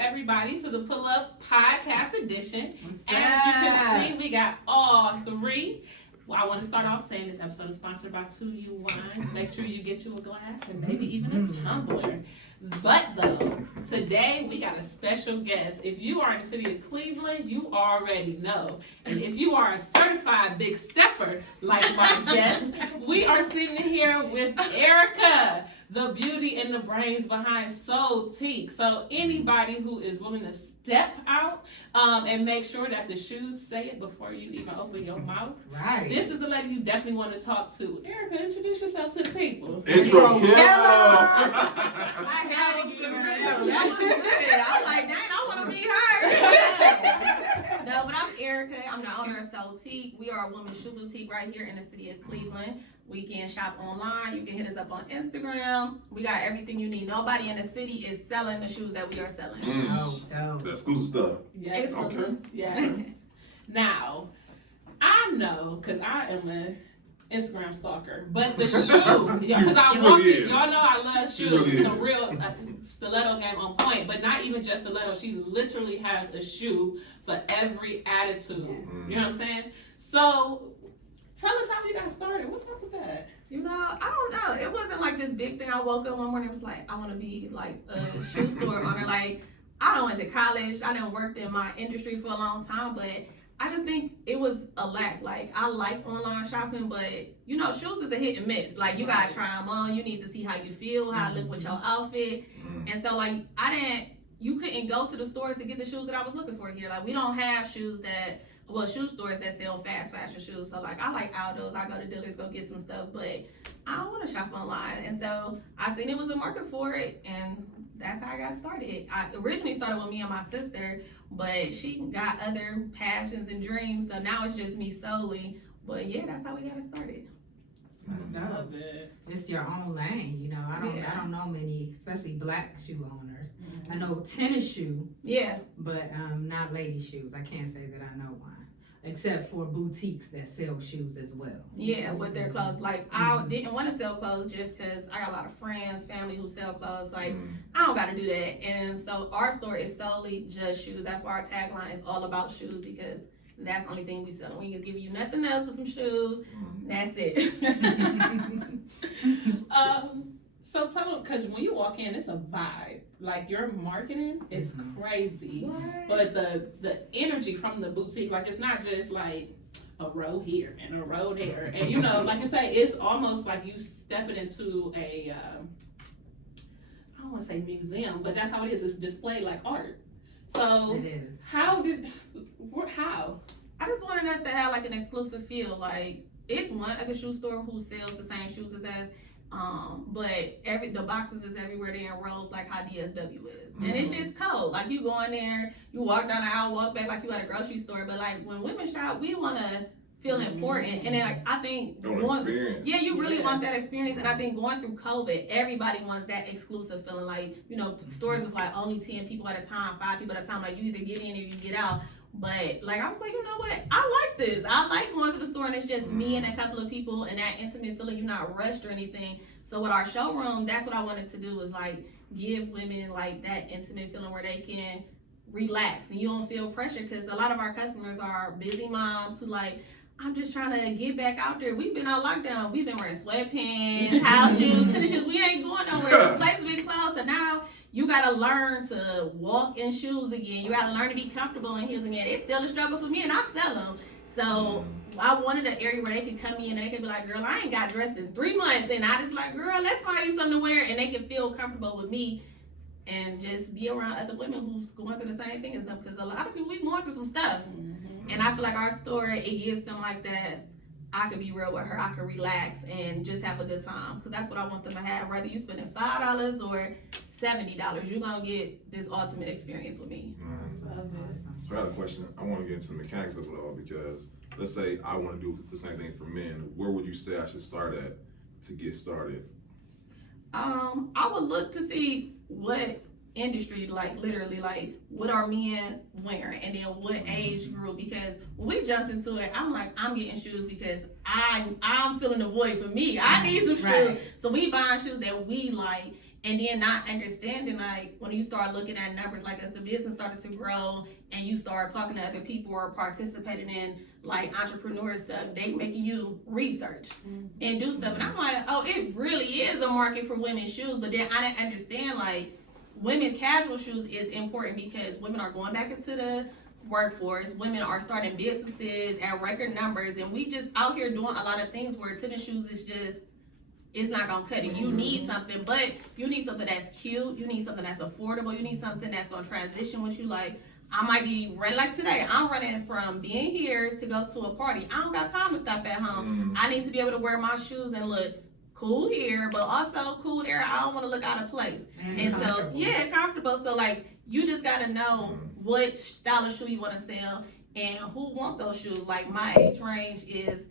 everybody to the Pull Up Podcast Edition. As you can see, we got all three. Well, I want to start off saying this episode is sponsored by 2U Wines. Make sure you get you a glass and maybe even a tumbler. But though, today we got a special guest. If you are in the city of Cleveland, you already know. And if you are a certified big stepper like my guest, we are sitting here with Erica, the beauty and the brains behind SoleTique. So anybody who is willing to step out and make sure that the shoes say it before you even open your mouth. Right. This is the lady you definitely want to talk to. Erica, introduce yourself to the people. Intro killer. I had to give her that. That was good. I'm like, dang, I want to meet her. No, but I'm Erica. I'm the owner of SoleTique. We are a women's shoe boutique right here in the city of Cleveland. We can shop online. You can hit us up on Instagram. We got everything you need. Nobody in the city is selling the shoes that we are selling. Oh, no. That's exclusive stuff. Yes. Okay. Yes. Now, I know, because I am an Instagram stalker, but the shoe, because I She walk really it, is. y'all know I love She shoes, really is. some real stiletto game on point, but not even just stiletto, she literally has a shoe for every attitude, you know what I'm saying? So, tell us how you got started. What's up with that? You know, I don't know. It wasn't like this big thing. I woke up one morning and was like, I want to be like a shoe store owner. Like, I done went to college. I done worked in my industry for a long time, but I just think it was a lack. Like, I like online shopping, but you know, shoes is a hit and miss. Like, you gotta try them on. You need to see how you feel, how it look with your outfit. And so, like, you couldn't go to the stores to get the shoes that I was looking for here. Like, we don't have shoes that, well, shoe stores that sell fast fashion shoes. So, like, I like Aldo's. I go to dealers, go get some stuff, but I don't want to shop online. And so I seen it was a market for it, and that's how I got started. I originally started with me and my sister, but she got other passions and dreams, so now it's just me solely. But yeah, that's how we got it started. That's dope. It's your own lane, you know. I don't know many, especially black shoe owners. I know tennis shoe, but not lady shoes. I can't say that I know one, except for boutiques that sell shoes as well. Yeah, with their clothes. Like, I didn't want to sell clothes just because I got a lot of friends, family who sell clothes. Like, I don't got to do that. And so our store is solely just shoes. That's why our tagline is all about shoes, because that's the only thing we sell. We can give you nothing else but some shoes. That's it. So tell them, because when you walk in, it's a vibe. Like, your marketing is crazy. What? But the energy from the boutique, like, it's not just like a row here and a row there. And, you know, like I say, it's almost like you stepping into a, I don't want to say museum, but that's how it is. It's displayed like art. So It is. how? I just wanted us to have like an exclusive feel. Like, it's one other shoe store who sells the same shoes as us, but the boxes is everywhere. They in rows like how DSW is, and it's just cold. Like, you go in there, you walk down the aisle, walk back like you at a grocery store. But like, when women shop, we want to feel important, and then like, I think Experience. yeah, you really want that experience. And I think going through COVID, everybody wants that exclusive feeling. Like, you know, stores was like only 10 people at a time, 5 people at a time. Like, you either get in or you get out. But like, I was like, you know what? I like this. I like going to the store and it's just me and a couple of people and that intimate feeling. You're not rushed or anything. So with our showroom, that's what I wanted to do, was like give women like that intimate feeling where they can relax and you don't feel pressure, because a lot of our customers are busy moms who like, I'm just trying to get back out there. We've been on lockdown. We've been wearing sweatpants, house shoes, tennis shoes. We ain't going nowhere. The place has been closed. So now you got to learn to walk in shoes again. You got to learn to be comfortable in heels again. It's still a struggle for me, and I sell them. So I wanted an area where they could come in and they could be like, girl, I ain't got dressed in 3 months. And I just like, girl, let's find you something to wear. And they can feel comfortable with me and just be around other women who's going through the same thing and stuff. Because a lot of people, we going through some stuff. And I feel like our store, it gives them like that. I could be real with her. I could relax and just have a good time. Because that's what I want them to have. Whether you spending $5 or $70, you're going to get this ultimate experience with me. So I have a question. I want to get into the mechanics as well, because let's say I want to do the same thing for men. Where would you say I should start at to get started? I would look to see what industry, like literally, like what are men wearing, and then what age group. Because when we jumped into it, I'm like, I'm getting shoes because I'm feeling the void for me. I need some shoes. So we buying shoes that we like, And then not understanding, like, when you start looking at numbers, like, as the business started to grow and you start talking to other people or participating in, like, entrepreneur stuff, they making you research and do stuff. And I'm like, oh, it really is a market for women's shoes. But then I didn't understand, like, women casual shoes is important because women are going back into the workforce. Women are starting businesses at record numbers. And we just out here doing a lot of things where tennis shoes is just, it's not gonna cut it. You need something, but you need something that's cute. You need something that's affordable. You need something that's gonna transition with you. Like, I might be running, like today, I'm running from being here to go to a party. I don't got time to stop at home. I need to be able to wear my shoes and look cool here, but also cool there. I don't want to look out of place. And so, yeah, comfortable. So, like, you just gotta know what style of shoe you want to sell and who want those shoes. Like, my age range is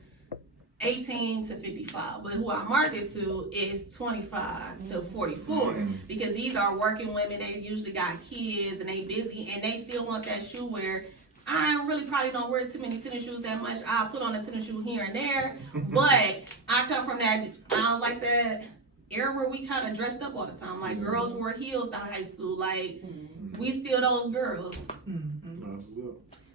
18 to 55, but who I market to is 25 to 44 because these are working women. They usually got kids and they busy and they still want that shoe where I really probably don't wear too many tennis shoes that much. I'll put on a tennis shoe here and there, but I come from that, I don't like that era where we kind of dressed up all the time. Like, girls wore heels to high school. Like, we still those girls.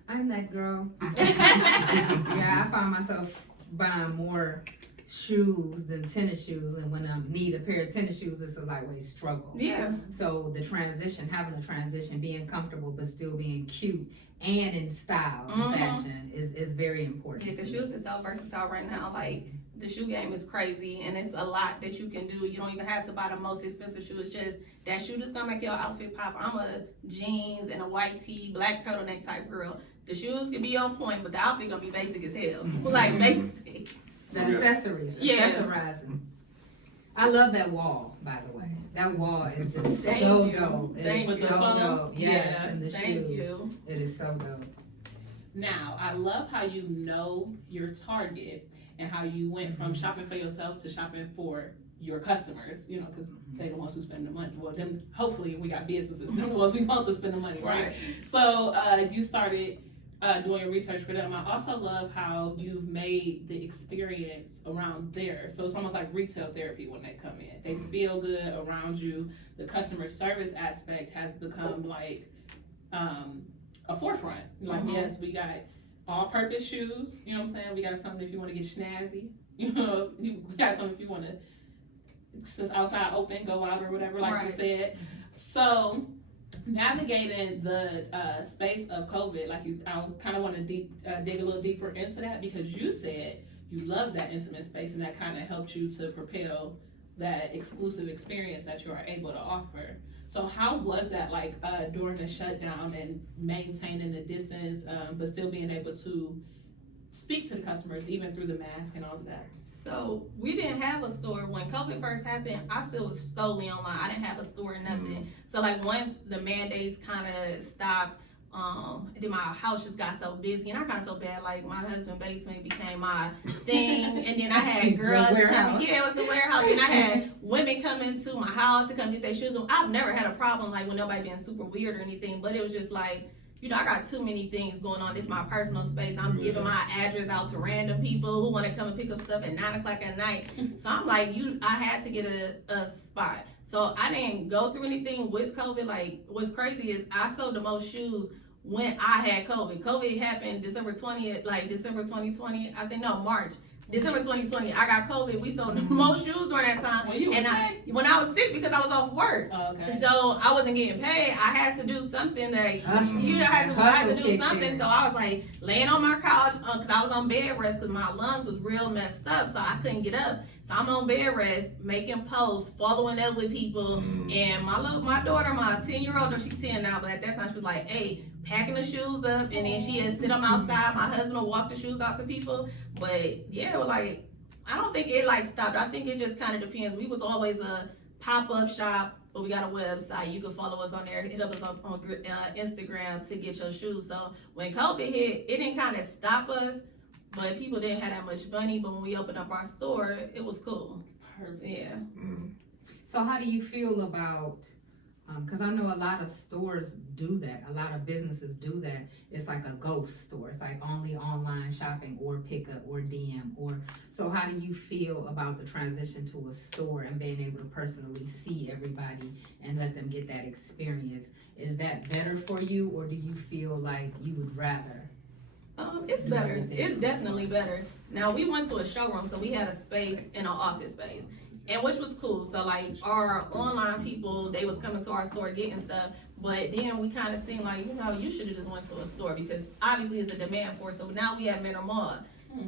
I'm that girl. Yeah, I find myself buying more shoes than tennis shoes, and when I need a pair of tennis shoes, it's a lightweight struggle. Yeah. So the transition, having a transition, being comfortable but still being cute and in style and fashion is very important. Yeah, the shoes is so versatile right now. Like, the shoe game is crazy, and it's a lot that you can do. You don't even have to buy the most expensive shoe. It's just that shoe that's gonna make your outfit pop. I'm a jeans and a white tee, black turtleneck type girl. The shoes can be on point, but the outfit gonna be basic as hell. Like, basic. The accessories, accessorizing. I love that wall, by the way. That wall is just so dope. It is so dope. Yes, and the shoes. It is so dope. Now, I love how you know your target and how you went from shopping for yourself to shopping for your customers, you know, because they're the ones who spend the money. Well, then hopefully we got businesses. They're the ones we want to spend the money, right? So you started doing your research for them. I also love how you've made the experience around there. So it's almost like retail therapy when they come in. They feel good around you. The customer service aspect has become like a forefront. Like, yes, we got all-purpose shoes. You know what I'm saying? We got something if you want to get snazzy. You know, we got something if you want to, since outside open, go out or whatever, like you said. So navigating the space of COVID, like I kind of want to dig a little deeper into that because you said you love that intimate space and that kind of helped you to propel that exclusive experience that you are able to offer. So how was that like during the shutdown and maintaining the distance, but still being able to speak to the customers even through the mask and all of that? So we didn't have a store when COVID first happened. I still was solely online. I didn't have a store or nothing. So like once the mandates kind of stopped, then my house just got so busy and I kind of felt bad. Like my husband's basement became my thing, and then I had girls coming. Yeah, it was the warehouse, and I had women coming to my house to come get their shoes. I've never had a problem like with nobody being super weird or anything, but it was just like, you know, I got too many things going on. This is my personal space. I'm giving my address out to random people who want to come and pick up stuff at 9 o'clock at night. So I'm like, I had to get a spot. So I didn't go through anything with COVID. Like, what's crazy is I sold the most shoes when I had COVID. COVID happened December 20th, like December 2020, I think, no, March. December 2020, I got COVID. We sold the most shoes during that time. When I was sick because I was off work. So I wasn't getting paid. I had to do something that I had to do something. So I was like laying on my couch because I was on bed rest because my lungs was real messed up. So I couldn't get up. So I'm on bed rest, making posts, following up with people. And my daughter, my 10-year-old, she's 10 now, but at that time she was like, hey, packing the shoes up, and then she had sit them outside. My husband would walk the shoes out to people. But yeah, like, I don't think it like stopped. I think it just kind of depends. We was always a pop-up shop, but we got a website. You can follow us on there. Hit up us on Instagram to get your shoes. So when COVID hit, it didn't kind of stop us, but people didn't have that much money. But when we opened up our store, it was cool. Perfect. Yeah. So how do you feel about because I know a lot of stores do that. A lot of businesses do that. It's like a ghost store. It's like only online shopping or pickup or DM or. So how do you feel about the transition to a store and being able to personally see everybody and let them get that experience? Is that better for you, or do you feel like you would rather? It's better. It's definitely better. Now we went to a showroom, so we had a space in an office space. And which was cool. So like our online people, they was coming to our store getting stuff, but then we kind of seen like, you should have just went to a store because obviously it's a demand for it. So now we have Menor Mall.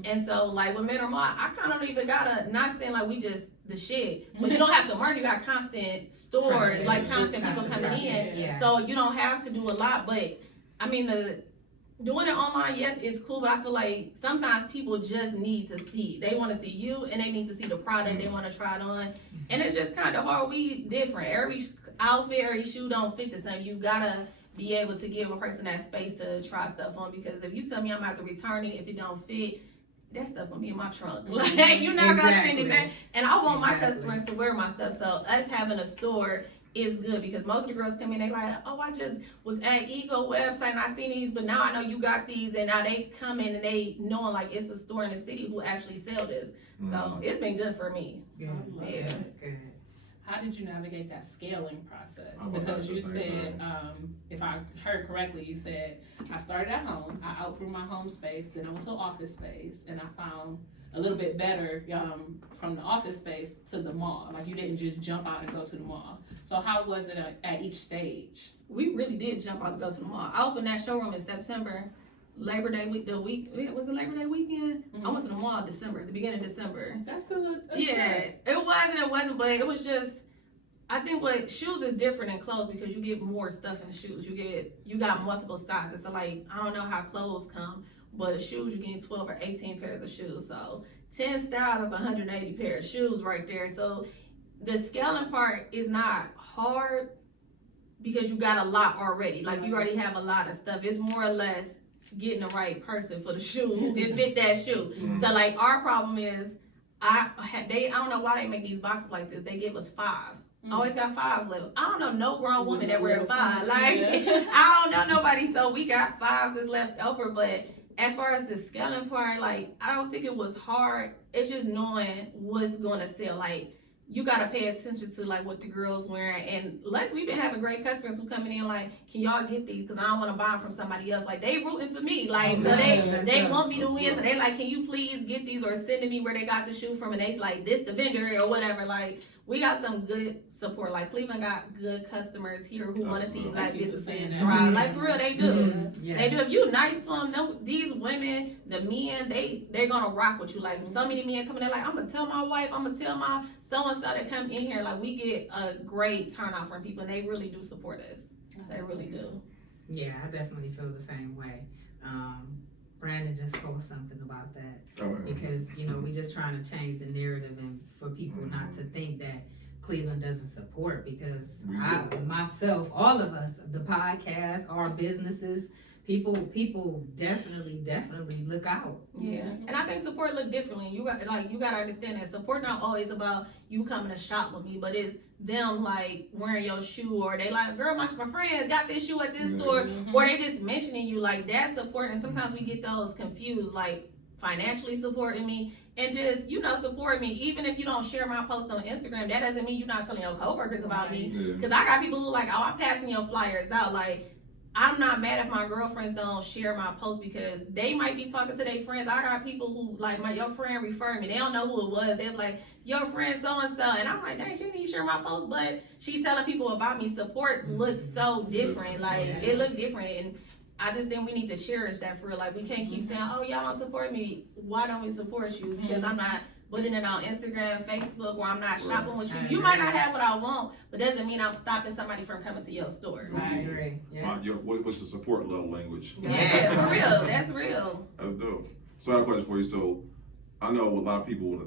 And so like with Menor Mall, I kind of don't even gotta, not saying like we just the shit, but you don't have to market. You got constant stores, like constant people coming in. Yeah. So you don't have to do a lot, but I mean doing it online, yes, it's cool, but I feel like sometimes people just need to see. They want to see you, and they need to see the product. They want to try it on, and it's just kind of hard. We different. Every outfit, every shoe don't fit the same. You gotta be able to give a person that space to try stuff on, because if you tell me I'm about to return it if it don't fit, that stuff gonna be in my trunk. Like you're not gonna send it back. And I want my customers to wear my stuff. So us having a store is good, because most of the girls come in, they like, oh, I just was at Ego website and I seen these, but now I know you got these, and now they come in and they knowing like it's a store in the city who actually sell this. So it's been good for me. Good. Yeah. Good. How did you navigate that scaling process? I was Because you about to say said, if I heard correctly, you said, I started at home, I outgrew my home space, then I went to office space, and I found a little bit better from the office space to the mall. Like you didn't just jump out and go to the mall. So how was it at each stage? We really did jump out to go to the mall. I opened that showroom in September. Labor Day week, was it Labor Day weekend? I went to the mall in December, the beginning of December. That's still a It wasn't, but it was just, I think what shoes is different than clothes, because you get more stuff in shoes. You got multiple sizes. So like, I don't know how clothes come, but shoes, you get 12 or 18 pairs of shoes. So 10 styles, that's 180 pairs of shoes right there. So the scaling part is not hard because you got a lot already. Like you already have a lot of stuff. It's more or less getting the right person for the shoe who can fit that shoe. So like our problem is, I don't know why they make these boxes like this. They give us 5s. Always got 5s left. I don't know no grown woman that wear a 5. Like I don't know nobody. So we got 5s that's left over. But as far as the scaling part, like I don't think it was hard. It's just knowing what's going to sell. Like you got to pay attention to like what the girls wearing. And like we've been having great customers who coming in like, can y'all get these? Because I don't want to buy them from somebody else. Like they rooting for me. Like so they want me to win. So they like, can you please get these, or sending me where they got the shoe from, and they like this the vendor or whatever. Like we got some good support. Like Cleveland got good customers here who want to see black businesses thrive. Like for real, they do. They do. If you nice to them, these women, the men, they're gonna rock with you. Like so many men coming in, like I'm gonna tell my wife, I'm gonna tell my so and so that come in here. Like we get a great turnout from people, and they really do support us. They really do. Yeah, I definitely feel the same way. Brandon just posted something about that because we just trying to change the narrative and for people not to think that Cleveland doesn't support, because myself, all of us, the podcast, our businesses, people definitely look out. Yeah, and I think support look differently. You got to understand that support not always about you coming to shop with me, but it's them like wearing your shoe, or they like, girl, my friend got this shoe at this store, or they just mentioning you. Like that support. And sometimes we get those confused, like financially supporting me and just support me. Even if you don't share my post on Instagram, that doesn't mean you're not telling your coworkers about me, because I got people who like, oh, I'm passing your flyers out. Like I'm not mad if my girlfriends don't share my post, because they might be talking to their friends. I got people who like, your friend referred me. They don't know who it was. They're like, your friend so-and-so. And I'm like, dang, she didn't share my post, but she telling people about me. Support looks so different. Like it looked different. And I just think we need to cherish that for real. Like we can't keep saying, oh, y'all don't support me. Why don't we support you? Because I'm not putting it on Instagram, Facebook, or I'm not shopping with you. You might not have what I want, but doesn't mean I'm stopping somebody from coming to your store. I agree. Yeah. What's the support love language? Yeah, for real. That's real. That's dope. So I have a question for you. So I know a lot of people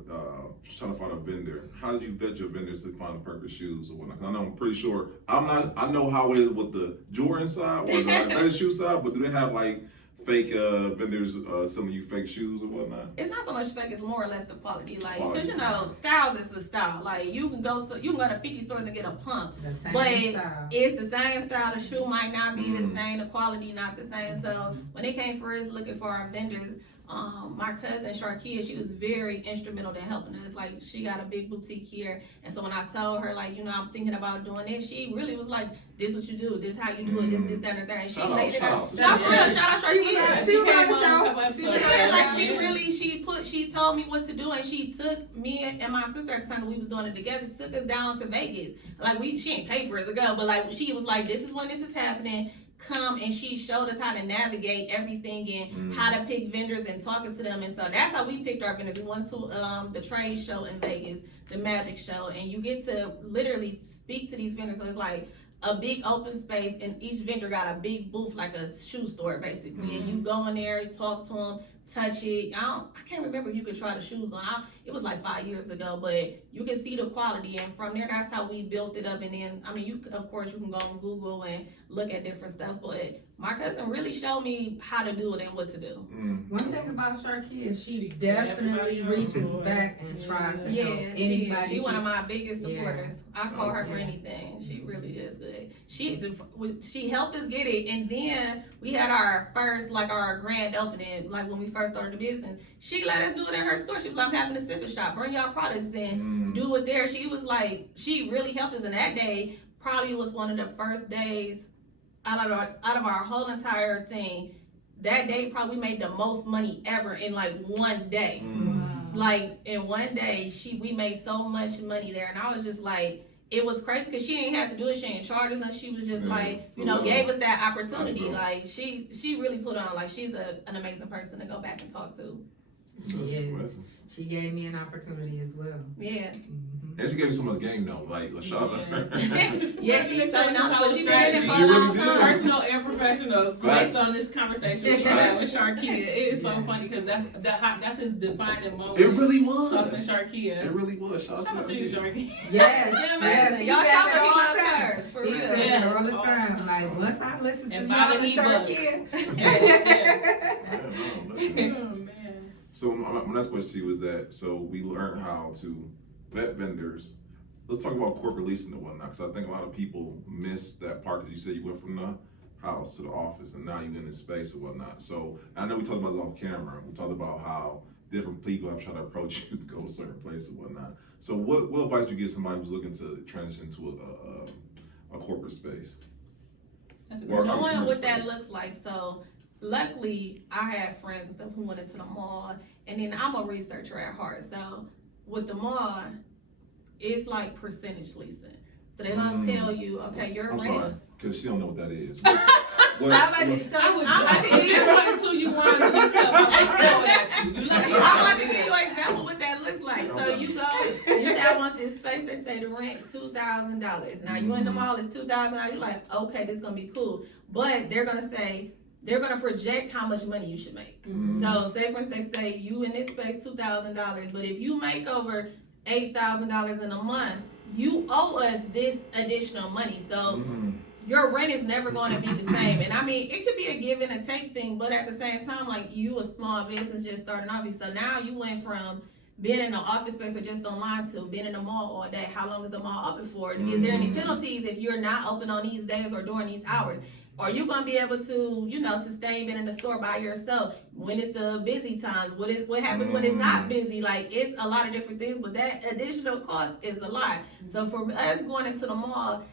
just trying to find a vendor. How did you vet your vendors to find the perfect shoes or whatnot? I know I'm pretty sure I know how it is with the Jordan side or the better shoe side, but do they have like fake vendors selling you fake shoes or whatnot? It's not so much fake; it's more or less the quality. Like, Quality. because you know, styles is the style. Like, you can go to 50 stores and get a pump, The same but style. it's the same style. The shoe might not be the same. The quality not the same. So Mm-hmm. when it came for us looking for our vendors, my cousin Sharkia, she was very instrumental in helping us. Like, she got a big boutique here, and so when I told her, like, you know, I'm thinking about doing this, she really was like, "This what you do. This how you do it. This, that, and that." And she laid it out. Shout out. No, for real. Shout out Sharkia. She came on the on show. a couple episodes. Yeah, like she told me what to do, and she took me and my sister at the time that we was doing it together. She took us down to Vegas. Like, she ain't paid for us to go, but like she was like, "This is when this is happening. Come," and she showed us how to navigate everything and how to pick vendors and talking to them. And so that's how we picked our vendors. We went to the trade show in Vegas, the magic show, and you get to literally speak to these vendors. So it's like a big open space, and each vendor got a big booth, like a shoe store basically. And you go in there, talk to them, touch it. I can't remember if you could try the shoes on. It was like 5 years ago, but you can see the quality, and from there, that's how we built it up. And then, I mean, you of course you can go on Google and look at different stuff, but my cousin really showed me how to do it and what to do. One thing about Sharkia is she She definitely everybody reaches knows. back and tries to help Yeah, anybody. she one of my biggest supporters. I call her for Yeah. anything. She really is good. She helped us get it, and then we had our first, like, our grand opening, like when we first started the business. She let us do it in her store. She was like, "I'm having a sipping shop. Bring y'all products in, do it there." She was like, she really helped us, and that day probably was one of the first days out of our whole entire thing. That day probably made the most money ever in like one day. Like, in one day, we made so much money there, and I was just like, it was crazy because she ain't had to do it. She ain't charge us, and she was just like, you know, gave us that opportunity. Like, she really put on. Like, she's an amazing person to go back and talk to. She is. She gave me an opportunity as well. Yeah. And she gave you so much game though, like LaShawna. Yeah, she was showing out, but she been in it for She a really long did. time. Personal and professional, Facts. based on this conversation we had with Sharkia. It is so funny because that's his defining moment. It really was. Talking to Sharkia. It really was. Shout Shout out to you, Sharkia. Yes, Yeah, yes. man. He Y'all said shout that out all to the time. hers, for He real. said Yes, that all the all the time. time. Like, once I listen to And y'all buy the and ebook. Sharkia. Yeah, no, listen. Oh man. So my next question to you is that, so we learned how to vet vendors. Let's talk about corporate leasing and whatnot, because I think a lot of people miss that part, because you said you went from the house to the office and now you're in this space and whatnot. So I know we talked about this off camera. We talked about how different people have tried to approach you to go to certain places and whatnot. So what advice do you give somebody who's looking to transition to a corporate space? Or Knowing what that space? looks like. So luckily I had friends and stuff who went into the mall, and then I'm a researcher at heart. So with the mall, it's like percentage leasing. So they're gonna tell you, okay, your I'm rent. sorry, because she don't know what that is. I'm about to If give it's you- 22 you want to do stuff, I'm throwing at you. You look I'm about to at give you an example of what that looks like. So you go, you say, "I want this space." They say the rent $2,000. Now you in the mall, it's $2,000. You're like, okay, this is gonna be cool. But they're gonna say, they're gonna project how much money you should make. So say for instance, they say you in this space $2,000, but if you make over $8,000 in a month, you owe us this additional money. So your rent is never going to be the same. And I mean, it could be a give and a take thing, but at the same time, like, you a small business just starting off. So now you went from being in the office space or just online to being in the mall all day. How long is the mall open for? Is there any penalties if you're not open on these days or during these hours? Are you going to be able to, you know, sustain being in the store by yourself when it's the busy times? What happens when it's not busy? Like, it's a lot of different things, but that additional cost is a lot. So for us going into the mall,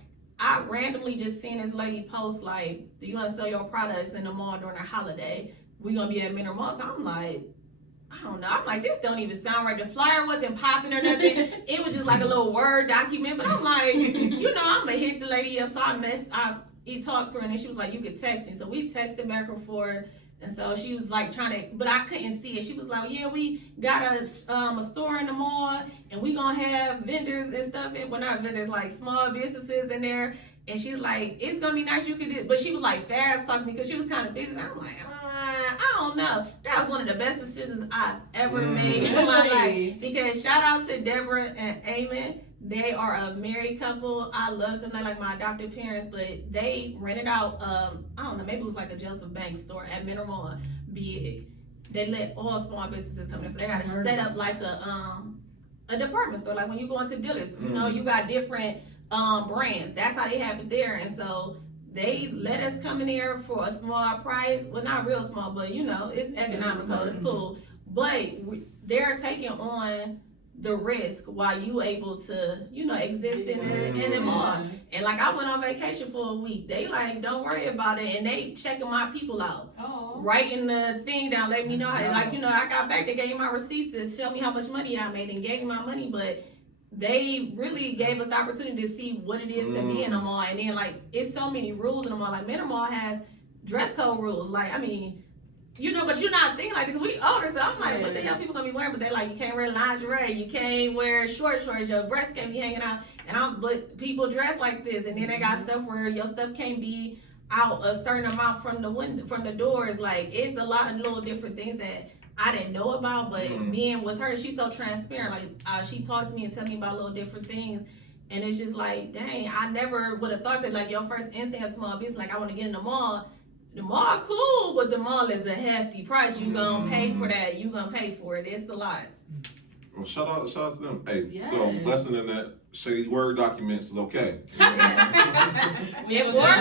I randomly just seen this lady post, like, "Do you want to sell your products in the mall during a holiday? We're going to be at Mineral Mall." So I'm like, I don't know. I'm like, this don't even sound right. The flyer wasn't popping or nothing. It was just like a little Word document. But I'm like, you know, I'm going to hit the lady up. So I talked to her, and then she was like, "You could text me." So we texted back and forth. And so she was like trying to, but I couldn't see it. She was like, "Yeah, we got a store in the mall, and we gonna have vendors and stuff. Well, not vendors, like small businesses in there." And she's like, "It's gonna be nice. You could do," but she was like fast talking to me because she was kind of busy. And I'm like, I don't know. That was one of the best decisions I've ever made in my life. Because shout out to Deborah and Eamon. They are a married couple. I love them. They're like my adopted parents, but they rented out, I don't know, maybe it was like a Joseph Banks store at Mineral Big. They let all small businesses come in, so they got to set up like a department store. Like when you go into Dillard's, you know, you got different brands. That's how they have it there, and so they let us come in there for a small price. Well, not real small, but you know, it's economical. It's cool, but they're taking on the risk while you able to, you know, exist in the mall. And like I went on vacation for a week. They like, don't worry about it, and they checking my people out. Writing the thing down, letting me know how, like, you know, I got back, they gave me my receipts to show me how much money I made and gave me my money, but they really gave us the opportunity to see what it is to be in a mall. And then like, it's so many rules in the mall. Like Mall has dress code rules. Like, I mean, you know, but you're not thinking like, we older, so I'm like, what the hell people gonna be wearing? But they like, you can't wear lingerie, you can't wear shorts, your breasts can't be hanging out. And but people dress like this, and then they got stuff where your stuff can't be out a certain amount from the window, from the doors. Like, it's a lot of little different things that I didn't know about, but being with her, she's so transparent. Like, she talked to me and tell me about little different things. And it's just like, dang, I never would have thought that like your first instinct of small business, like I want to get in the mall. The mall cool, but the mall is a hefty price. You gonna pay for that. You gonna pay for it. It's a lot. Well, shout out to them. Hey, so lesson in that shady word documents is okay. Or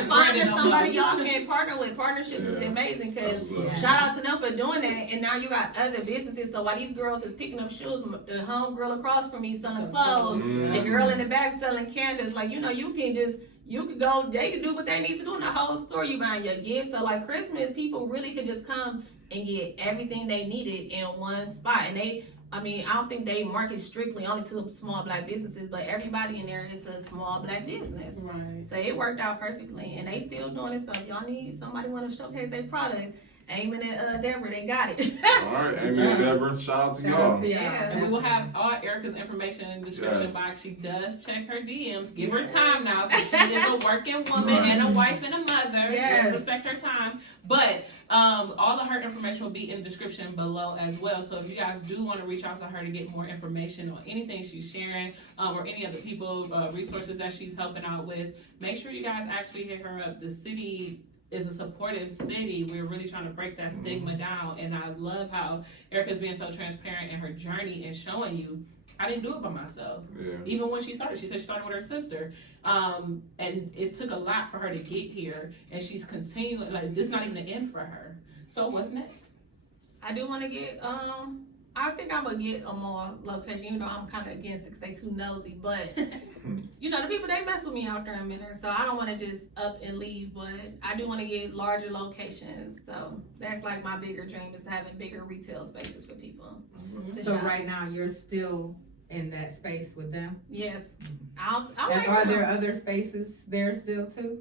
finding somebody y'all can partner with. Partnerships is amazing, because shout out to them for doing that. And now you got other businesses. So while these girls is picking up shoes, the home girl across from me selling clothes, the girl in the back selling candles, like, you know, you could go, they can do what they need to do in the whole store. You buying your gifts. So like Christmas, people really could just come and get everything they needed in one spot. And I don't think they market strictly only to small Black businesses, but everybody in there is a small Black business. Right. So it worked out perfectly, and they still doing it. So if y'all need somebody want to showcase their product, Eamon and Deborah, they got it. All right, Eamon and Deborah, shout out to y'all. Yeah, and we will have all Erica's information in the description box. She does check her DMs. Give her time now, because she is a working woman and a wife and a mother. Let's respect her time. But all of her information will be in the description below as well. So if you guys do want to reach out to her to get more information on anything she's sharing, or any other people, resources that she's helping out with, make sure you guys actually hit her up. The city is a supportive city. We're really trying to break that stigma down, and I love how Erica's being so transparent in her journey and showing you, I didn't do it by myself. Even when she started, she said she started with her sister, and it took a lot for her to get here, and she's continuing, like, this is not even the end for her. So what's next? I do want to get, I think I would get a mall location, even though I'm kind of against it because they too nosy, but you know, the people, they mess with me out there in a minute, so I don't want to just up and leave, but I do want to get larger locations. So that's like my bigger dream, is having bigger retail spaces for people. So right now you're still in that space with them? Yes. Are there other spaces there still too?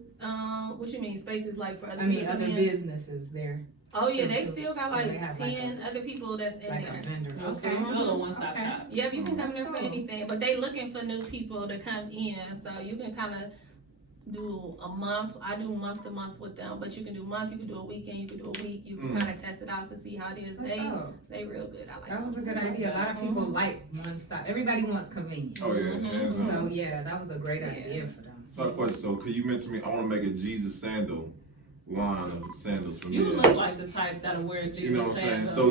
What you mean, spaces like for other other businesses there? Oh yeah, they still got like 10 other people that's in there. Okay, still a one-stop shop. Yeah, you can come there for anything, but they looking for new people to come in, so you can kind of do a month. I do month to month with them, but you can do a month, you can do a weekend, you can do a week. You can kind of test it out to see how it is. They real good. I like that. Was a good idea. A lot of people like one stop. Everybody wants convenience. Oh yeah. So yeah, that was a great idea for them. So question. So could you mention me? I want to make a Jesus sandal line of sandals for me. You look like the type that'll wear Jesus. You know what I'm saying? So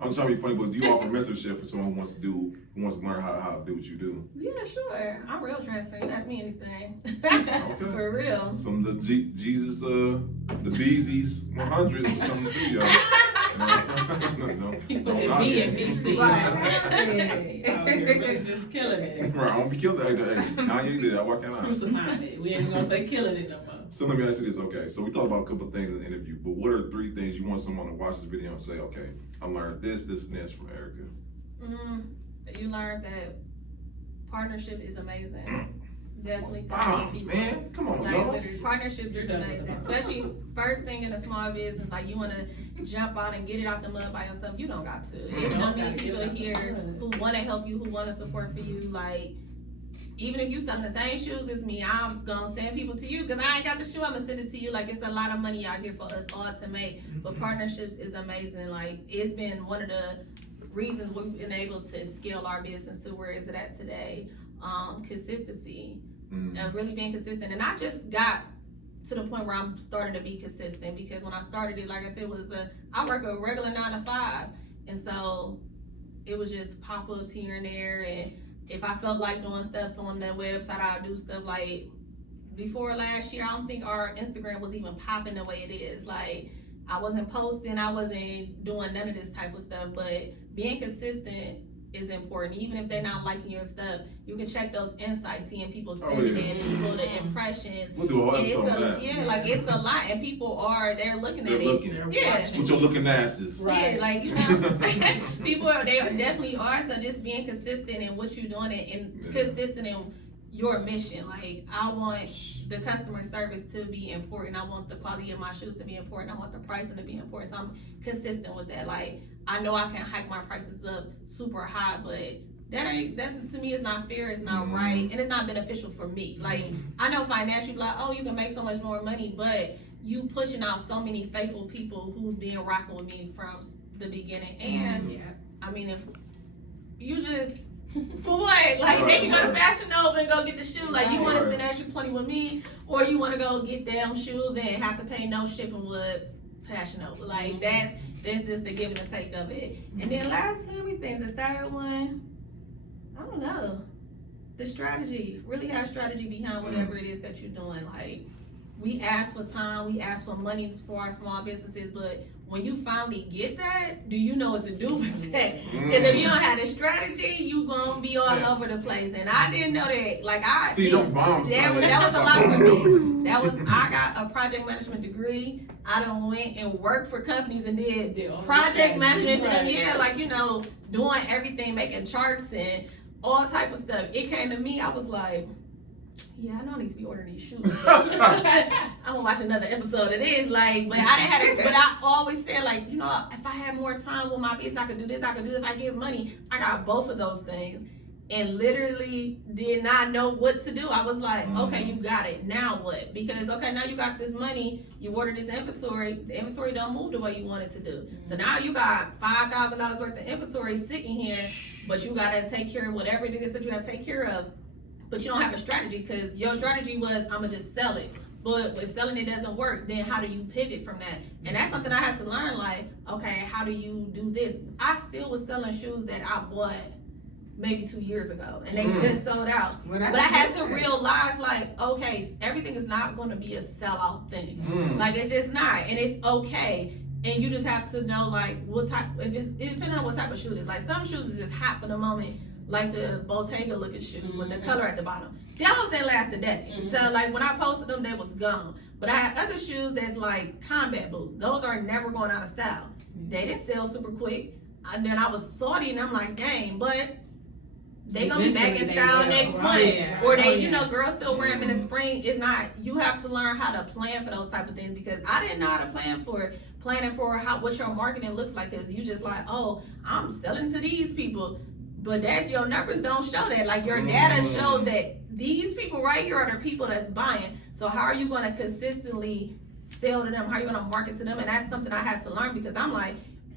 I'm trying to be funny, but do you offer mentorship for someone who wants to learn how to do what you do? Yeah, sure. I'm real transparent. You ask me anything. Okay. For real. Some of the Jesus, the Beezy's 100s coming through y'all. He put the B in BC. Right. You're really just killing it. Right, I don't be killing it. Hey, Kanye did that. Why can't I? Crucifying it. We ain't gonna say killing it no more. So let me ask you this, okay? So we talked about a couple of things in the interview, but what are 3 things you want someone to watch this video and say, okay, I learned this, and this from Erica? You learned that partnership is amazing. Definitely. Bombs, man. Come on, y'all. Partnerships is amazing, especially first thing in a small business. Like, you want to jump out and get it out the mud by yourself. You don't got to. It's so many people here who want to help you, who want to support for you. Like, even if you selling the same shoes as me, I'm gonna send people to you because I ain't got the shoe. I'm gonna send it to you. Like, it's a lot of money out here for us all to make. But partnerships is amazing. Like, it's been one of the reasons we've been able to scale our business to where it's at today. consistency, of really being consistent. And I just got to the point where I'm starting to be consistent, because when I started it, like I said, I work a regular 9 to 5, and so it was just pop-ups here and there. And if I felt like doing stuff on the website, I'd do stuff. Like before last year, I don't think our Instagram was even popping the way it is. Like I wasn't posting, I wasn't doing none of this type of stuff. But being consistent is important. Even if they're not liking your stuff, you can check those insights, seeing people sending it, people, the impressions. We'll do a whole episode on that. Yeah, like it's a lot, and people they're looking at it. Yeah, with your looking asses. Right. Yeah, like people they definitely are. So just being consistent in what you're doing and consistent in your mission. Like I want the customer service to be important. I want the quality of my shoes to be important. I want the pricing to be important. So I'm consistent with that. Like I know I can hike my prices up super high, but that's to me, it's not fair, it's not right, and it's not beneficial for me. Like I know financially, like, oh, you can make so much more money, but you pushing out so many faithful people who've been rocking with me from the beginning. And I mean, if you just for what? Like they can go to Fashion Nova and go get the shoe. Like you want to spend extra 20 with me, or you want to go get them shoes and have to pay no shipping with Fashion Nova. Like that's just the give and take of it. And then lastly, let me think, the third one, I don't know. The strategy. Really have strategy behind whatever it is that you're doing. Like we ask for time, we ask for money for our small businesses, but when you finally get that, do you know what to do with that? Because if you don't have a strategy, you gonna be all over the place. And I didn't know that. Like that was a lot for me. I got a project management degree. I done went and worked for companies and did project management for them. Yeah, like doing everything, making charts and all type of stuff. It came to me, I was like, yeah, I know I need to be ordering these shoes. I'm gonna watch another episode of this. Like, but I didn't have it. But I always said, like, if I had more time with my business, I could do this, I could do it. If I get money, I got both of those things. And literally did not know what to do. I was like, okay, you got it. Now what? Because, okay, now you got this money. You ordered this inventory. The inventory don't move the way you want it to do. So now you got $5,000 worth of inventory sitting here, but you got to take care of whatever it is that you got to take care of. But you don't have a strategy, because your strategy was, I'm going to just sell it. But if selling it doesn't work, then how do you pivot from that? And that's something I had to learn, like, okay, how do you do this? I still was selling shoes that I bought maybe 2 years ago, and they just sold out. But I had to realize, like, okay, everything is not going to be a sellout thing. Like, it's just not, and it's okay. And you just have to know, like, what type, it depends on what type of shoe it is. Like, some shoes is just hot for the moment, like the Bottega looking shoes with the color at the bottom. Those didn't last a day. So, like, when I posted them, they was gone. But I had other shoes that's like combat boots. Those are never going out of style. They didn't sell super quick. And then I was salty, and I'm like, dang, but they gonna be back in style next month. Or they, girls still wear them in the spring. It's not, you have to learn how to plan for those type of things, because I didn't know how to plan for it. Planning for what your marketing looks like, because you just like, oh, I'm selling to these people. But that your numbers don't show that. Like your data shows that these people right here are the people that's buying. So how are you going to consistently sell to them? How are you going to market to them? And that's something I had to learn, because I'm like,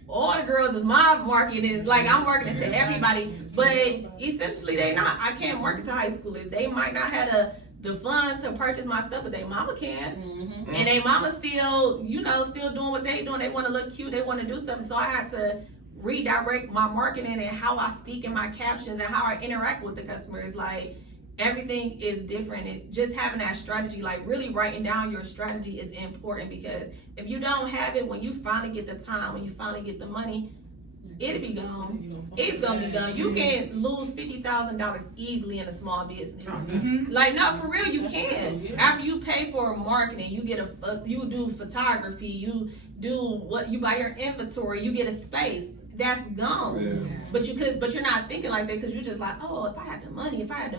all the girls is my marketing. Like I'm marketing to everybody, but essentially they not. I can't market to high schoolers. They might not have the funds to purchase my stuff, but their mama can. And their mama still, still doing what they doing. They want to look cute. They want to do stuff. And so I had to redirect my marketing and how I speak in my captions and how I interact with the customers. Like everything is different. And just having that strategy, like really writing down your strategy is important, because if you don't have it, when you finally get the time, when you finally get the money, it'll be gone. It's gonna be gone. You can lose $50,000 easily in a small business. Like, no, for real, you can. After you pay for marketing, you do photography, you buy your inventory, you get a space. That's gone. But you're not thinking like that, because you're just like, oh, if I had the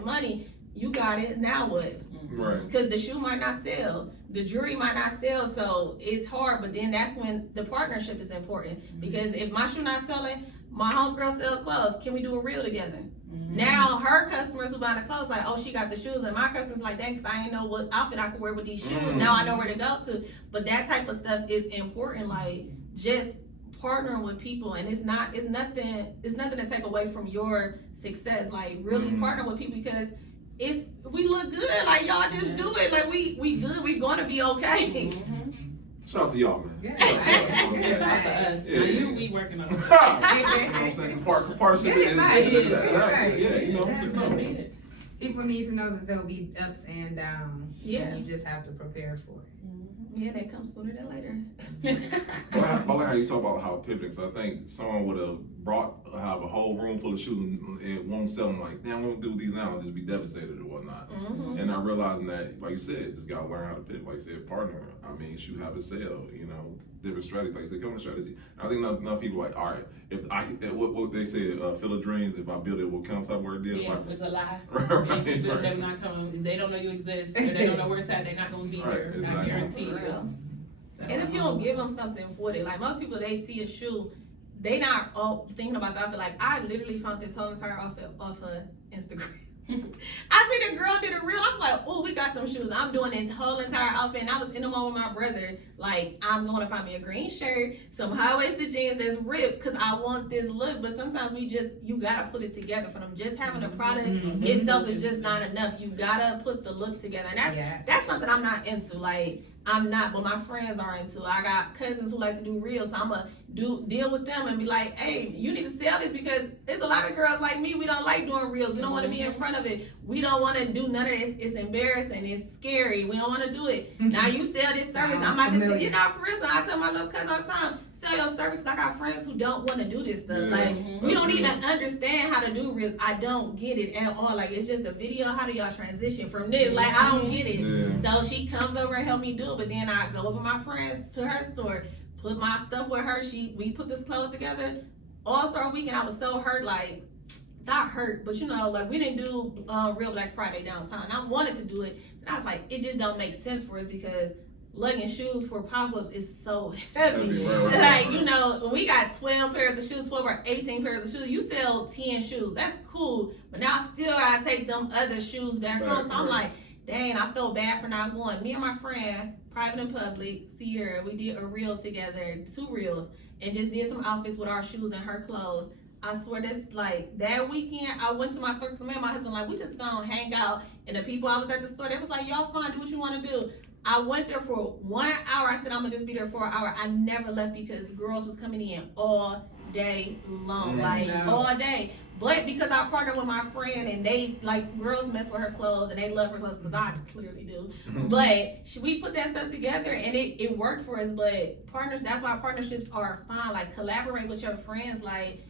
money, you got it. Now what? Right. Because the shoe might not sell, the jewelry might not sell, so it's hard. But then that's when the partnership is important, because if my shoe not selling, my homegirl sell clothes. Can we do a reel together? Now her customers who buy the clothes like, oh, she got the shoes, and my customers like, thanks, I ain't know what outfit I could wear with these shoes. Now I know where to go to. But that type of stuff is important. Like just partnering with people, and it's nothing to take away from your success. Like really partner with people because we look good. Like y'all just do it. Like we good. We gonna be okay. Shout out to y'all, man. Yeah, shout out to us. Yeah. Now you we working on it. You know what I'm saying? Partnership is right. Yeah, you know. People need to know that there'll be ups and downs. Yeah. And you just have to prepare for it. Yeah, that comes sooner than later. But I like how you talk about how pivoting. So I think someone would have have a whole room full of shoes and won't sell them. Like, damn, I'm gonna do these now and just be devastated or whatnot. And not realizing that, like you said, just gotta learn how to pivot. Like you said, partner. I mean, you have a sale. You know, different strategy. Like you said, come on, strategy. I think enough people like, all right, if what they say, fill of dreams. If I build it, will come type word deal. Yeah, it's a lie. Right, If you build them not coming, they don't know you exist, or they don't know where it's at. They're not gonna be there. I exactly. guarantee you. And if you don't give them something for it, like most people, they see a shoe, they not all thinking about the outfit. Like I literally found this whole entire outfit off of Instagram. I see the girl did a reel. I was like, oh, we got them shoes. I'm doing this whole entire outfit. And I was in the mall with my brother. Like, I'm going to find me a green shirt, some high-waisted jeans that's ripped because I want this look. But sometimes you got to put it together for them. Just having the product itself is just not enough. You got to put the look together. And that's something I'm not into. Like, I'm not, but my friends are into. I got cousins who like to do reels, so I'm going to deal with them and be like, hey, you need to sell this because there's a lot of girls like me, we don't like doing reels. We don't want to be in front of it. We don't want to do none of this. It's embarrassing. It's scary. We don't want to do it. Now you sell this service. I'm about to, you know, for instance, I tell my little cousin all the time, sell your service. I got friends who don't want to do this stuff. Like, we don't even understand how to do reels. I don't get it at all. Like, it's just a video. How do y'all transition from this? Like, I don't get it. So she comes over and help me do it, but then I go over my friends to her store, put my stuff with her. We put this clothes together. All-Star Weekend, I was so hurt, like, not hurt, but you know, like we didn't do Real Black Friday downtown. I wanted to do it, but I was like, it just don't make sense for us because lugging shoes for pop-ups is so heavy. Like, you know, when we got 12 pairs of shoes, 12 or 18 pairs of shoes, you sell 10 shoes. That's cool, but now I still gotta take them other shoes back home. So I'm like, dang, I felt bad for not going. Me and my friend, private and public, Sierra, we did a reel together, 2 reels, and just did some outfits with our shoes and her clothes. I swear that's like, that weekend, I went to my store because me and my husband like, we just gonna hang out. And the people I was at the store, they was like, y'all fine, do what you want to do. I went there for 1 hour. I said, I'm gonna just be there for an hour. I never left because girls was coming in all day long, all day. But because I partnered with my friend and they, like, girls mess with her clothes and they love her clothes because I clearly do. But we put that stuff together and it worked for us. But that's why partnerships are fine. Like, collaborate with your friends. Like,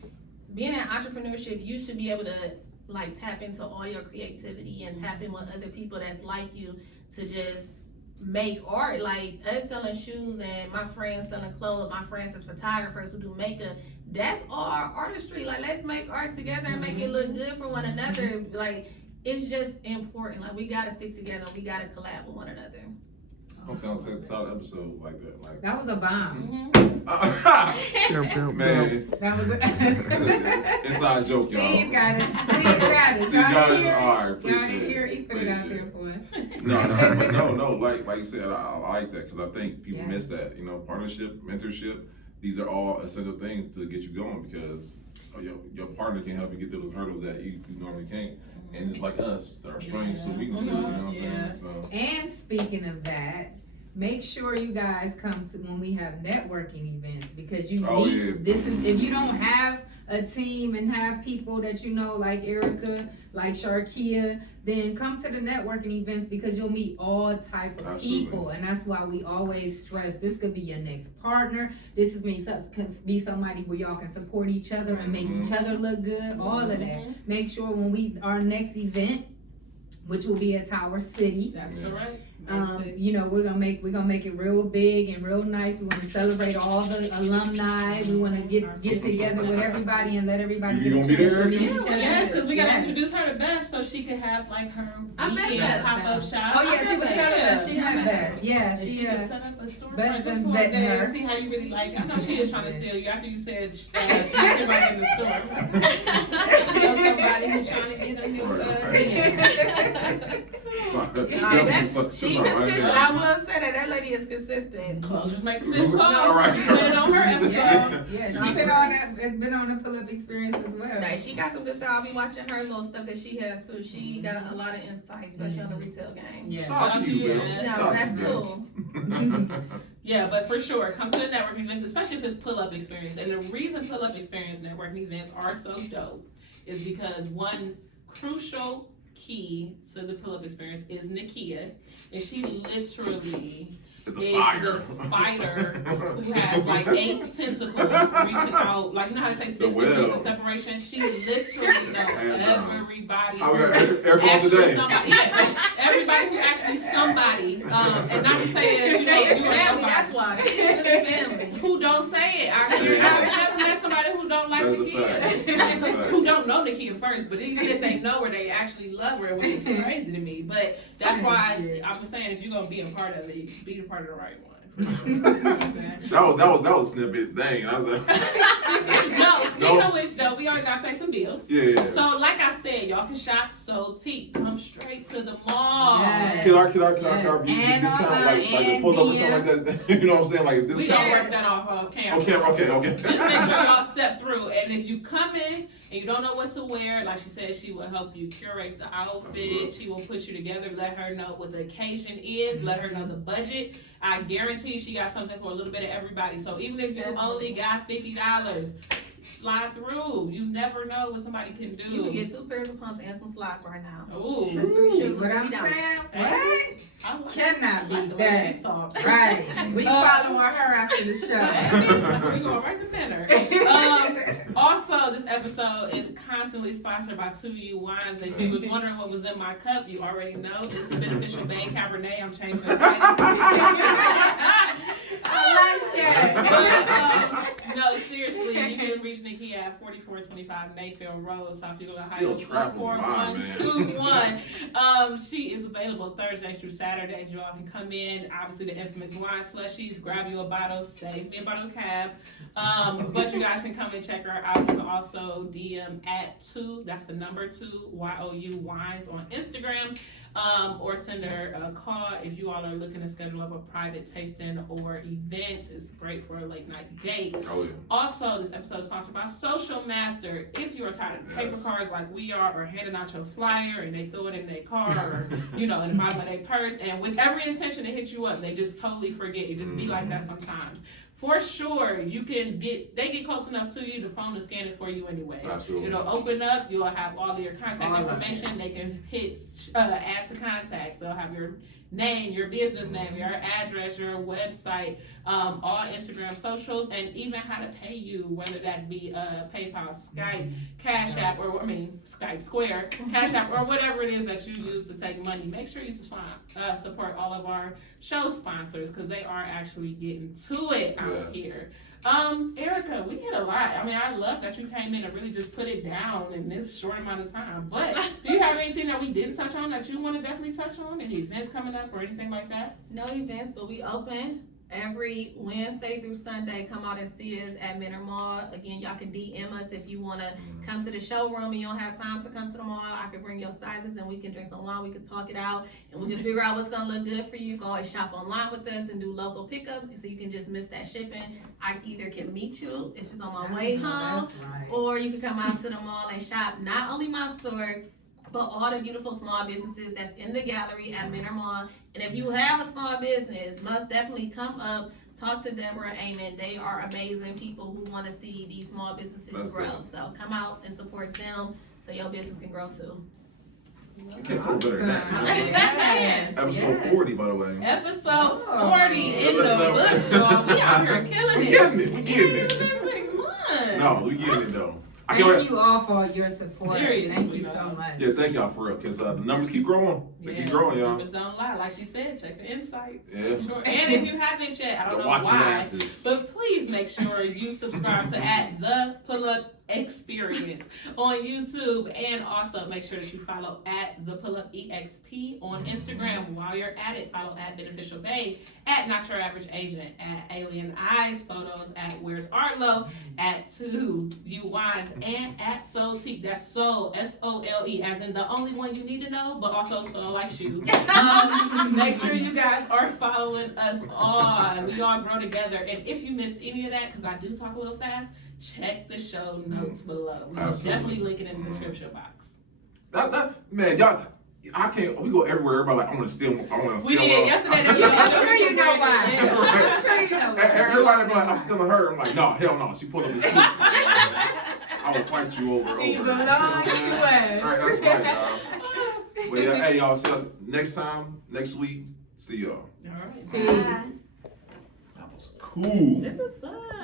being in entrepreneurship, you should be able to, like, tap into all your creativity and tap in with other people that's like you to just make art. Like us selling shoes and my friends selling clothes, my friends is photographers who do makeup. That's all artistry. Like, let's make art together and make it look good for one another. Like, it's just important. Like, we gotta stick together. We gotta collab with one another. I'm down to the top episode like that. Like that was a bomb. Man, that was a inside joke, y'all. Steve got it. Steve got it. Steve got it. All right, Y'all appreciate didn't it. hear. He put it out there for us. No. Like you said, I like that because I think people miss that. You know, partnership, mentorship. These are all essential things to get you going because your partner can help you get through those hurdles that you normally can't. And just like us, our strengths and weaknesses, you know what I'm saying? So. And speaking of that, make sure you guys come to when we have networking events because this is if you don't have a team and have people that you know like Erica, like Sharkia, then come to the networking events because you'll meet all type of people, and that's why we always stress this could be your next partner. This could be somebody where y'all can support each other and make each other look good. All of that. Make sure when our next event, which will be at Tower City. That's correct. You know, we're gonna make it real big and real nice. We want to celebrate all the alumni. We want to get together with everybody and let everybody get a chance to meet each other. Yes, because we gotta introduce her to Beth so she can have like her weekend pop-up shop. Oh yeah, she was telling us she had Beth. Yeah, she can set up a storefront Beth just for one day and see how you really like. I know she is trying to steal you after you said everybody in the store. You know somebody who's trying to get a new She consistent. I will say that lady is consistent. Closures make the fifth call. All right. She said it on her episode. Yeah, she been on the pull-up experience as well. Like, she got some good stuff. I'll be watching her little stuff that she has too. She got a lot of insight, especially on the retail game. Yeah. Shout out to you, Bill. No, Shout out to that's you, cool. Yeah, but for sure, come to the networking events, especially if it's pull-up experience. And the reason pull-up experience networking events are so dope is because one crucial key to the pull-up experience is Nakia, and she literally is the spider who has like 8 tentacles reaching out, like, you know how they say 6 degrees of separation? She literally knows everybody. Everybody who actually somebody, and not to say that, you know, It's family, that's why. She is really family. who don't say it. I've never met somebody who don't like Nakia. Who don't know Nakia first, but even if they know her, they actually love her, which is crazy to me. But that's why I'm saying, if you're gonna be a part of it, be a part of the right one. That was a snippet. Dang, I was like. No, speaking of which, though, we already gotta pay some bills. Yeah. So, like I said, y'all can shop SoleTique. Come straight to the mall. Yes. Can I discount like a pull up or something like that? You know what I'm saying? Like a discount. We gonna work that off of camera. Okay. Just make sure y'all step through. And if you come in and you don't know what to wear, like she said, she will help you curate the outfit. She will put you together, let her know what the occasion is, let her know the budget. I guarantee she got something for a little bit of everybody. So even if you only got $50, slide through. You never know what somebody can do. You can get 2 pairs of pumps and some slides right now. Ooh. That's 3 shoes. What I'm saying? Hey. What? Cannot Like be the way that. she talk. Right. We following her after the show. We going right to dinner. Also, this episode is constantly sponsored by 2U Wines. If you was wondering what was in my cup, you already know. It's the Beneficial Bay Cabernet. I'm changing the title. I like that. But, no, seriously, you can reach Nikki at 4425 Mayfield Road, South Eagle, Ohio, Still traveling, 44121. She is available Thursdays through Saturdays. You all can come in. Obviously, the infamous wine slushies. Grab you a bottle. Save me a bottle cab. But you guys can come and check her out. You can also DM at 2. That's the number 2 YOU Wines on Instagram. Or send her a call if you all are looking to schedule up a private tasting or event. It's great for a late night date. Oh, yeah. Also, this episode is sponsored by Social Master. If you are tired of paper cards like we are, or handing out your flyer and they throw it in their car, or in the bottom of their purse, and with every intention to hit you up, they just totally forget. It just be like that sometimes. For sure, they get close enough to you, the phone will scan it for you anyway. Absolutely. It'll open up, you'll have all of your contact information. They can hit add to contacts. They'll have your name, your business name, your address, your website, all Instagram socials, and even how to pay you, whether that be PayPal, Skype, Cash App, Skype, Square, Cash App, or whatever it is that you use to take money. Make sure you support all of our show sponsors, because they are actually getting to it out here. Erica, we hit a lot. I love that you came in and really just put it down in this short amount of time. But do you have anything that we didn't touch on that you want to definitely touch on? Any events coming up or anything like that? No events, but we open every Wednesday through Sunday. Come out and see us at Menor Mall. Again, y'all can DM us if you want to come to the showroom and you don't have time to come to the mall. I can bring your sizes and we can drink some wine. We can talk it out and we can figure out what's going to look good for you. Go and shop online with us and do local pickups so you can just miss that shipping. I either can meet you if it's on my way home, or you can come out to the mall and shop not only my store, but all the beautiful small businesses that's in the gallery at Menor Mall. And if you have a small business, must definitely come up, talk to Deborah and Eamon. They are amazing people who want to see these small businesses grow. So come out and support them so your business can grow too. You can't put better than that. Episode 40, by the way. Episode 40 in the books, y'all. We out here killing it. We getting it. 6 months. No, we getting it though. Thank you all for your support. Seriously, thank you so much. Yeah, thank y'all for real, because the numbers keep growing. They keep growing, y'all. Numbers don't lie. Like she said, check the insights. Yeah. Sure. And if you haven't yet, I don't know watch your why, asses. but please make sure you subscribe to @the Pull Up Experience on YouTube, and also make sure that you follow at the Pull Up EXP on Instagram. While you're at it, follow at Beneficial Babe, at Not Your Average Agent, at Alien Eyes Photos, at Where's Arlo, at 2U Wines, and at SoleTique. That's Soul, SOLE, as in the only one you need to know, but also Soul like you. Make sure you guys are following us on. We all grow together. And if you missed any of that, because I do talk a little fast, check the show notes below. We'll definitely link it in the description box. Man, y'all, I can't. We go everywhere. Everybody like, I want to steal. We did yesterday. I'm sure you know why. I'm sure you know why. Everybody be like, I'm stealing her. I'm like, no, hell no. She pulled up the street. I will fight you over. She belongs to us. Right, that's right, y'all. But yeah, hey, y'all. So next time, next week, see y'all. All right. Peace. That was cool. This was fun.